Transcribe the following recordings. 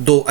2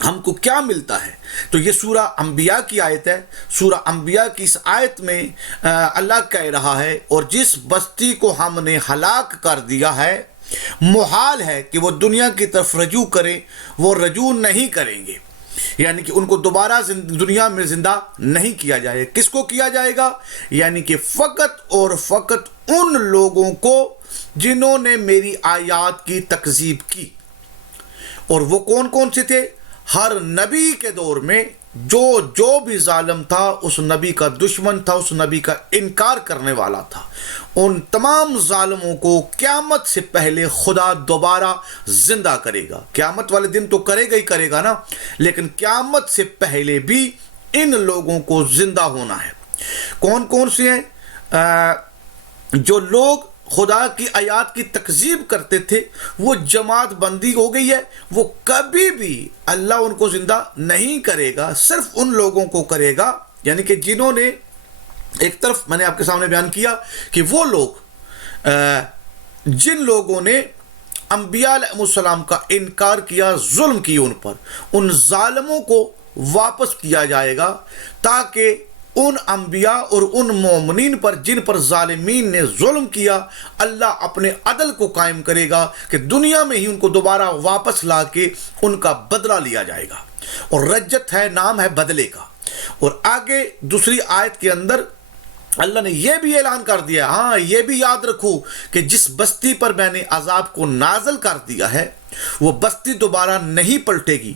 ہم کو کیا ملتا ہے؟ تو یہ سورہ انبیاء کی آیت ہے۔ سورہ انبیاء کی اس آیت میں اللہ کہہ رہا ہے، اور جس بستی کو ہم نے ہلاک کر دیا ہے محال ہے کہ وہ دنیا کی طرف رجوع کریں، وہ رجوع نہیں کریں گے، یعنی کہ ان کو دوبارہ دنیا میں زندہ نہیں کیا جائے گا۔ کس کو کیا جائے گا؟ یعنی کہ فقط اور فقط ان لوگوں کو جنہوں نے میری آیات کی تکذیب کی۔ اور وہ کون کون سے تھے؟ ہر نبی کے دور میں جو بھی ظالم تھا، اس نبی کا دشمن تھا، اس نبی کا انکار کرنے والا تھا، ان تمام ظالموں کو قیامت سے پہلے خدا دوبارہ زندہ کرے گا۔ قیامت والے دن تو کرے گا ہی کرے گا نا، لیکن قیامت سے پہلے بھی ان لوگوں کو زندہ ہونا ہے۔ کون کون سے ہیں؟ جو لوگ خدا کی آیات کی تکذیب کرتے تھے، وہ جماعت بندی ہو گئی ہے، وہ کبھی بھی اللہ ان کو زندہ نہیں کرے گا، صرف ان لوگوں کو کرے گا، یعنی کہ جنہوں نے ایک طرف میں نے آپ کے سامنے بیان کیا کہ وہ لوگ جن لوگوں نے انبیاء علیہ السلام کا انکار کیا، ظلم کی ان پر، ان ظالموں کو واپس کیا جائے گا، تاکہ ان انبیاء اور ان مومنین پر جن پر ظالمین نے ظلم کیا، اللہ اپنے عدل کو قائم کرے گا کہ دنیا میں ہی ان کو دوبارہ واپس لا کے ان کا بدلہ لیا جائے گا۔ اور رجت ہے، نام ہے بدلے کا۔ اور آگے دوسری آیت کے اندر اللہ نے یہ بھی اعلان کر دیا، ہاں یہ بھی یاد رکھو کہ جس بستی پر میں نے عذاب کو نازل کر دیا ہے وہ بستی دوبارہ نہیں پلٹے گی۔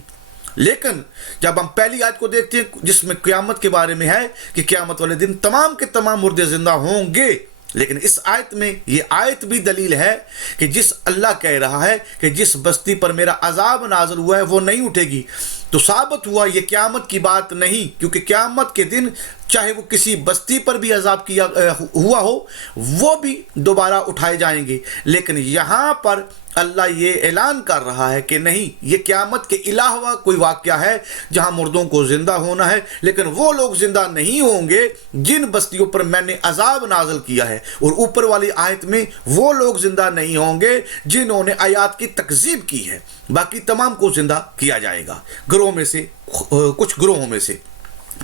لیکن جب ہم پہلی آیت کو دیکھتے ہیں جس میں قیامت کے بارے میں ہے کہ قیامت والے دن تمام کے تمام مردے زندہ ہوں گے، لیکن اس آیت میں یہ آیت بھی دلیل ہے کہ جس اللہ کہہ رہا ہے کہ جس بستی پر میرا عذاب نازل ہوا ہے وہ نہیں اٹھے گی، تو ثابت ہوا یہ قیامت کی بات نہیں، کیونکہ قیامت کے دن چاہے وہ کسی بستی پر بھی عذاب کیا ہوا ہو وہ بھی دوبارہ اٹھائے جائیں گے۔ لیکن یہاں پر اللہ یہ اعلان کر رہا ہے کہ نہیں، یہ قیامت کے علاوہ کوئی واقعہ ہے جہاں مردوں کو زندہ ہونا ہے، لیکن وہ لوگ زندہ نہیں ہوں گے جن بستیوں پر میں نے عذاب نازل کیا ہے۔ اور اوپر والی آیت میں وہ لوگ زندہ نہیں ہوں گے جنہوں نے آیات کی تکذیب کی ہے، باقی تمام کو زندہ کیا جائے گا، گروہ میں سے کچھ گروہوں میں سے،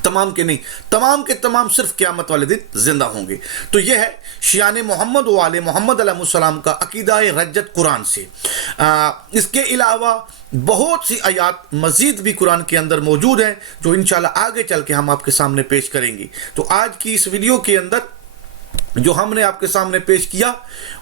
تمام کے نہیں، تمام کے تمام صرف قیامت والے دن زندہ ہوں گے۔ تو یہ ہے شیان محمد و آل محمد علیہ السلام کا عقیدہ رجت قرآن سے۔ اس کے علاوہ بہت سی آیات مزید بھی قرآن کے اندر موجود ہیں جو انشاءاللہ آگے چل کے ہم آپ کے سامنے پیش کریں گے۔ تو آج کی اس ویڈیو کے اندر جو ہم نے آپ کے سامنے پیش کیا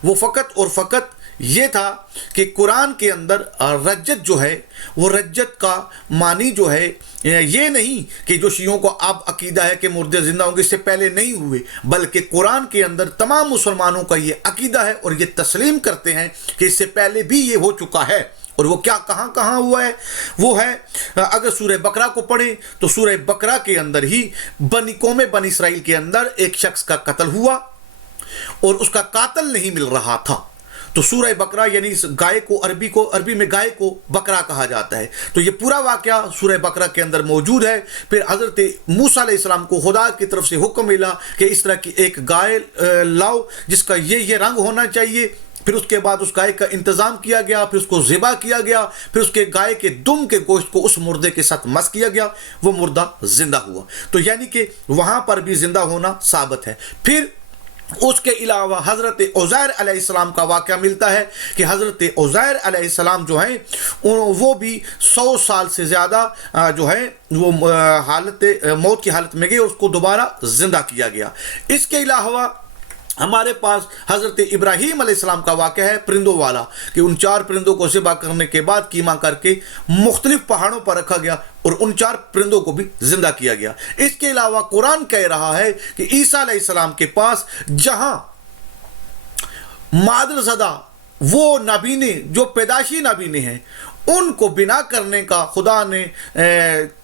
وہ فقط اور فقط یہ تھا کہ قرآن کے اندر رجت جو ہے وہ رجت کا معنی جو ہے یہ نہیں کہ جو شیعوں کو اب عقیدہ ہے کہ مردے زندہ ہوں گے، اس سے پہلے نہیں ہوئے، بلکہ قرآن کے اندر تمام مسلمانوں کا یہ عقیدہ ہے اور یہ تسلیم کرتے ہیں کہ اس سے پہلے بھی یہ ہو چکا ہے۔ اور وہ کیا کہاں کہاں ہوا ہے؟ وہ ہے اگر سورہ بقرہ کو پڑھیں تو سورہ بقرہ کے اندر ہی قوم بنی اسرائیل کے اندر ایک شخص کا قتل ہوا اور اس کا قاتل نہیں مل رہا تھا، تو سورہ بقرہ یعنی گائے کو عربی میں گائے کو بقرہ کہا جاتا ہے، تو یہ پورا واقعہ سورہ بقرہ کے اندر موجود ہے۔ پھر حضرت موسیٰ علیہ السلام کو خدا کی طرف سے حکم ملا کہ اس طرح کی ایک گائے لاؤ جس کا یہ رنگ ہونا چاہیے، پھر اس کے بعد اس گائے کا انتظام کیا گیا، پھر اس کو ذبح کیا گیا، پھر اس کے گائے کے دم کے گوشت کو اس مردے کے ساتھ مس کیا گیا، وہ مردہ زندہ ہوا۔ تو یعنی کہ وہاں پر بھی زندہ ہونا ثابت ہے۔ پھر اس کے علاوہ حضرت عزیر علیہ السلام کا واقعہ ملتا ہے کہ حضرت عزیر علیہ السلام جو ہیں وہ بھی 100 سال سے زیادہ جو ہے وہ موت کی حالت میں گئے اور اس کو دوبارہ زندہ کیا گیا۔ اس کے علاوہ ہمارے پاس حضرت ابراہیم علیہ السلام کا واقعہ ہے پرندوں والا کہ ان 4 پرندوں کو ذبح کرنے کے بعد کیما کر کے مختلف پہاڑوں پر رکھا گیا اور ان 4 پرندوں کو بھی زندہ کیا گیا۔ اس کے علاوہ قرآن کہہ رہا ہے کہ عیسیٰ علیہ السلام کے پاس جہاں مادر زدہ وہ نابینے جو پیدائشی نابینے ہیں ان کو بنا کرنے کا خدا نے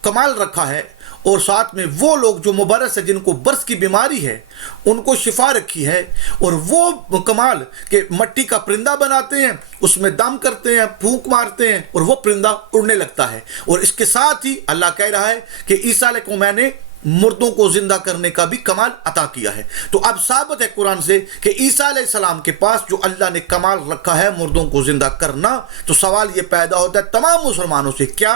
کمال رکھا ہے، اور ساتھ میں وہ لوگ جو مبرص ہے جن کو برس کی بیماری ہے ان کو شفا رکھی ہے، اور وہ کمال کہ مٹی کا پرندہ بناتے ہیں، اس میں دم کرتے ہیں، پھونک مارتے ہیں اور وہ پرندہ اڑنے لگتا ہے۔ اور اس کے ساتھ ہی اللہ کہہ رہا ہے کہ عیسیٰ علیہ کو میں نے مردوں کو زندہ کرنے کا بھی کمال عطا کیا ہے۔ تو اب ثابت ہے قرآن سے کہ عیسیٰ علیہ السلام کے پاس جو اللہ نے کمال رکھا ہے مردوں کو زندہ کرنا، تو سوال یہ پیدا ہوتا ہے تمام مسلمانوں سے، کیا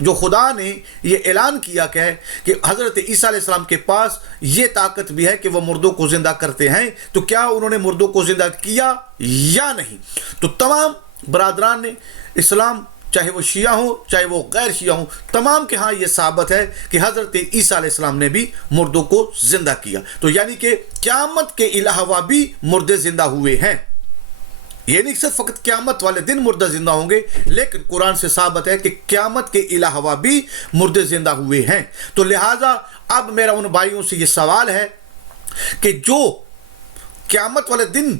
جو خدا نے یہ اعلان کیا کہ حضرت عیسیٰ علیہ السلام کے پاس یہ طاقت بھی ہے کہ وہ مردوں کو زندہ کرتے ہیں، تو کیا انہوں نے مردوں کو زندہ کیا یا نہیں؟ تو تمام برادران نے اسلام، چاہے وہ شیعہ ہوں چاہے وہ غیر شیعہ ہوں، تمام کے ہاں یہ ثابت ہے کہ حضرت عیسیٰ علیہ السلام نے بھی مردوں کو زندہ کیا۔ تو یعنی کہ قیامت کے علاوہ بھی مردے زندہ ہوئے ہیں، یہ نہیں صرف فقط قیامت والے دن مردے زندہ ہوں گے، لیکن قرآن سے ثابت ہے کہ قیامت کے علاوہ بھی مردے زندہ ہوئے ہیں۔ تو لہٰذا اب میرا ان بھائیوں سے یہ سوال ہے کہ جو قیامت والے دن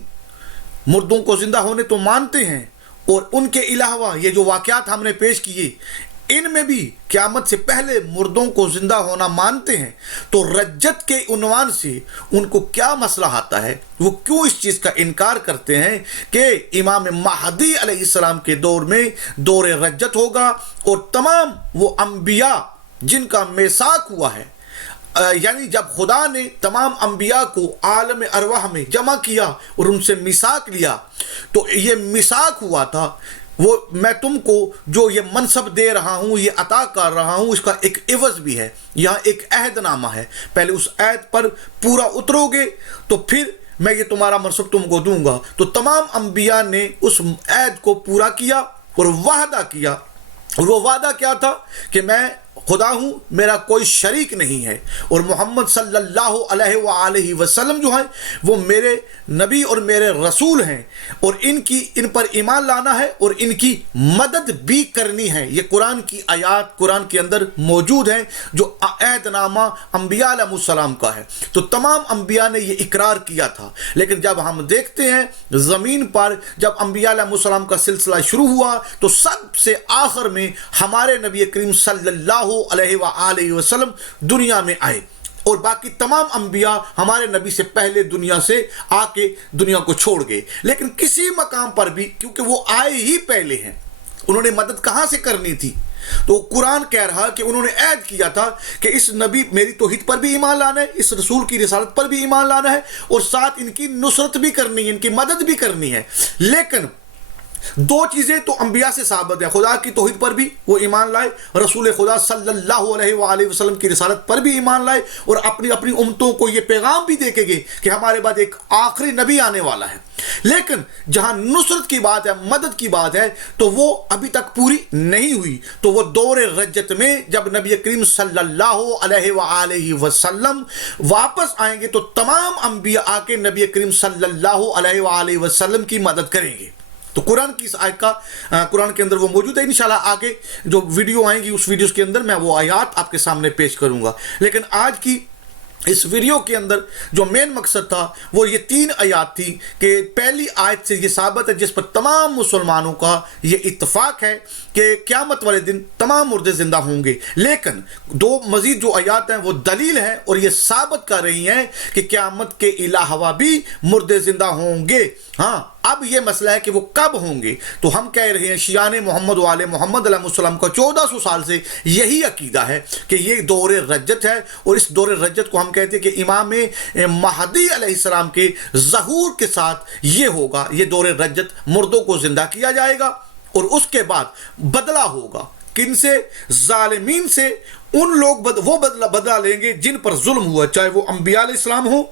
مردوں کو زندہ ہونے تو مانتے ہیں، اور ان کے علاوہ یہ جو واقعات ہم نے پیش کیے ان میں بھی قیامت سے پہلے مردوں کو زندہ ہونا مانتے ہیں، تو رجت کے عنوان سے ان کو کیا مسئلہ آتا ہے؟ وہ کیوں اس چیز کا انکار کرتے ہیں کہ امام مہدی علیہ السلام کے دور میں دور رجت ہوگا، اور تمام وہ انبیاء جن کا میثاق ہوا ہے، یعنی جب خدا نے تمام انبیاء کو عالم ارواح میں جمع کیا اور ان سے میثاق لیا، تو یہ میثاق ہوا تھا، وہ میں تم کو جو یہ منصب دے رہا ہوں، یہ عطا کر رہا ہوں، اس کا ایک عوض بھی ہے، یہاں ایک عہد نامہ ہے، پہلے اس عہد پر پورا اترو گے تو پھر میں یہ تمہارا منصب تم کو دوں گا۔ تو تمام انبیاء نے اس عہد کو پورا کیا اور وعدہ کیا، اور وہ وعدہ کیا تھا کہ میں خدا ہوں، میرا کوئی شریک نہیں ہے، اور محمد صلی اللہ علیہ وآلہ وسلم جو ہیں وہ میرے نبی اور میرے رسول ہیں، اور ان پر ایمان لانا ہے اور ان کی مدد بھی کرنی ہے۔ یہ قرآن کی آیات قرآن کے اندر موجود ہیں جو عہد نامہ انبیاء علیہ السلام کا ہے۔ تو تمام انبیاء نے یہ اقرار کیا تھا، لیکن جب ہم دیکھتے ہیں زمین پر جب انبیاء علیہ السلام کا سلسلہ شروع ہوا تو سب سے آخر میں ہمارے نبی کریم صلی اللہ علیہ وآلہ وسلم دنیا میں آئے، اور باقی تمام انبیاء ہمارے نبی سے پہلے دنیا سے آ کے دنیا کو چھوڑ گئے، لیکن کسی مقام پر بھی کیونکہ وہ آئے ہی پہلے ہیں، انہوں نے مدد کہاں سے کرنی تھی؟ تو قرآن کہہ رہا کہ انہوں نے عہد کیا تھا کہ اس نبی میری توحید پر بھی ایمان لانا ہے، اس رسول کی رسالت پر بھی ایمان لانا ہے، اور ساتھ ان کی نصرت بھی کرنی ہے، ان کی مدد بھی کرنی ہے۔ لیکن دو چیزیں تو انبیاء سے ثابت ہیں، خدا کی توحید پر بھی وہ ایمان لائے، رسول خدا صلی اللہ علیہ وآلہ وسلم کی رسالت پر بھی ایمان لائے، اور اپنی امتوں کو یہ پیغام بھی دے کے گئے کہ ہمارے بعد ایک آخری نبی آنے والا ہے۔ لیکن جہاں نصرت کی بات ہے، مدد کی بات ہے، تو وہ ابھی تک پوری نہیں ہوئی۔ تو وہ دور رجت میں جب نبی کریم صلی اللہ علیہ وآلہ وسلم واپس آئیں گے تو تمام انبیاء آ کے نبی کریم صلی اللہ علیہ وآلہ وسلم کی مدد کریں گے۔ تو قرآن کی اس آیت کا قرآن کے اندر وہ موجود ہے، انشاءاللہ آگے جو ویڈیو آئیں گی اس ویڈیوز کے اندر میں وہ آیات آپ کے سامنے پیش کروں گا۔ لیکن آج کی اس ویڈیو کے اندر جو مین مقصد تھا وہ یہ 3 آیات تھی، کہ پہلی آیت سے یہ ثابت ہے جس پر تمام مسلمانوں کا یہ اتفاق ہے کہ قیامت والے دن تمام مردے زندہ ہوں گے، لیکن 2 مزید جو آیات ہیں وہ دلیل ہیں اور یہ ثابت کر رہی ہیں کہ قیامت کے علاوہ بھی مردے زندہ ہوں گے۔ ہاں، اب یہ مسئلہ ہے کہ وہ کب ہوں گے، تو ہم کہہ رہے ہیں شیعان محمد والے محمد علیہ السلام کا 1400 سال سے یہی عقیدہ ہے کہ یہ دور رجت ہے، اور اس دور رجت کو ہم کہتے ہیں کہ امام مہدی علیہ السلام کے ظہور کے ساتھ یہ ہوگا، یہ دور رجت، مردوں کو زندہ کیا جائے گا، اور اس کے بعد بدلہ ہوگا۔ کن سے؟ ظالمین سے۔ ان لوگ وہ بدلہ لیں گے جن پر ظلم ہوا، چاہے وہ انبیاء علیہ السلام ہوں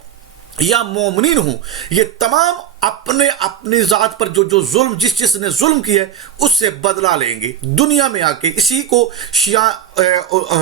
یا مومنین ہوں، یہ تمام اپنے ذات پر جو ظلم جس نے ظلم کیا ہے اس سے بدلہ لیں گے دنیا میں آ کے۔ اسی کو شیعہ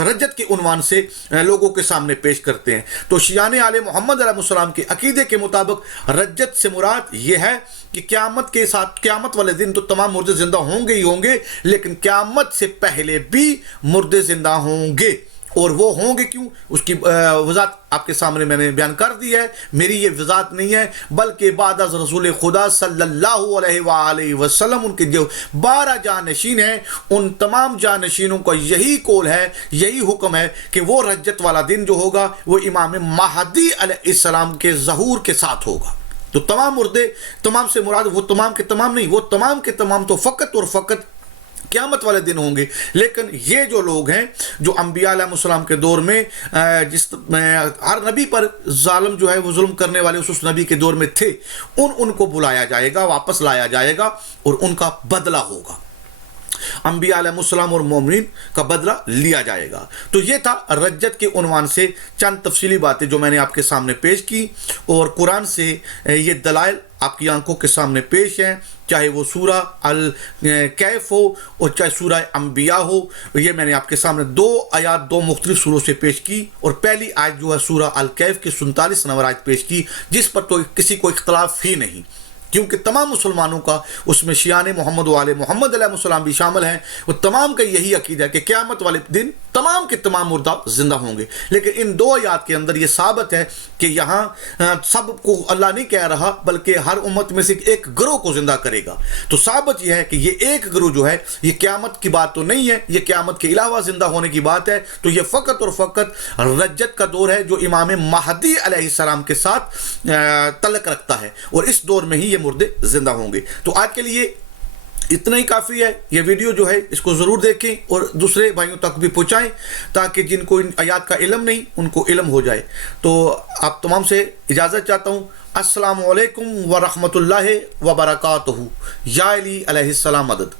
رجت کے عنوان سے لوگوں کے سامنے پیش کرتے ہیں۔ تو شیعان آل محمد علیہ السلام کے عقیدے کے مطابق رجت سے مراد یہ ہے کہ قیامت کے ساتھ، قیامت والے دن تو تمام مردے زندہ ہوں گے ہی ہوں گے، لیکن قیامت سے پہلے بھی مردے زندہ ہوں گے۔ اور وہ ہوں گے کیوں، اس کی وضاحت آپ کے سامنے میں نے بیان کر دی ہے۔ میری یہ وضاحت نہیں ہے، بلکہ بعد از رسول خدا صلی اللہ علیہ وآلہ وسلم ان کے جو 12 جانشین ہیں، ان تمام جانشینوں کا یہی قول ہے، یہی حکم ہے کہ وہ رجت والا دن جو ہوگا وہ امام مہدی علیہ السلام کے ظہور کے ساتھ ہوگا۔ تو تمام مردے، تمام سے مراد وہ تمام کے تمام نہیں، وہ تمام کے تمام تو فقط اور فقط قیامت والے دن ہوں گے۔ لیکن یہ جو لوگ ہیں جو انبیاء علیہ السلام کے دور میں جس ہر نبی پر ظالم جو ہے وہ ظلم کرنے والے اس نبی کے دور میں تھے، ان کو بلایا جائے گا، واپس لایا جائے گا، اور ان کا بدلہ ہوگا۔ انبیاء علیہ السلام اور مومنین کا بدلہ لیا جائے گا۔ تو یہ تھا رجت کے عنوان سے چند تفصیلی باتیں جو میں نے آپ کے سامنے پیش کی، اور قرآن سے یہ دلائل آپ کی آنکھوں کے سامنے پیش ہیں، چاہے وہ سورہ الکہف ہو اور چاہے سورہ انبیاء ہو۔ یہ میں نے آپ کے سامنے 2 آیات 2 مختلف سوروں سے پیش کی، اور پہلی آیت جو ہے سورہ الکہف کی 47 نمبر آیت پیش کی، جس پر تو کسی کو اختلاف ہی نہیں، کیونکہ تمام مسلمانوں کا، اس میں شیعان محمد و آل محمد علیہ السلام بھی شامل ہیں، وہ تمام کا یہی عقیدہ ہے کہ قیامت والے دن تمام کے تمام مردہ زندہ ہوں گے۔ لیکن ان 2 آیات کے اندر یہ ثابت ہے کہ یہاں سب کو اللہ نہیں کہہ رہا، بلکہ ہر امت میں سے ایک گروہ کو زندہ کرے گا۔ تو ثابت یہ ہے کہ یہ ایک گروہ جو ہے یہ قیامت کی بات تو نہیں ہے، یہ قیامت کے علاوہ زندہ ہونے کی بات ہے۔ تو یہ فقط اور فقط رجت کا دور ہے جو امام مہدی علیہ السلام کے ساتھ تعلق رکھتا ہے، اور اس دور میں ہی یہ مردے زندہ ہوں گے۔ تو آج کے لیے اتنا ہی کافی ہے۔ یہ ویڈیو جو ہے اس کو ضرور دیکھیں اور دوسرے بھائیوں تک بھی پہنچائیں، تاکہ جن کو ان آیات کا علم نہیں ان کو علم ہو جائے۔ تو آپ تمام سے اجازت چاہتا ہوں۔ السلام علیکم ورحمۃ اللہ وبرکاتہ۔ یا علی علیہ السلام مدد۔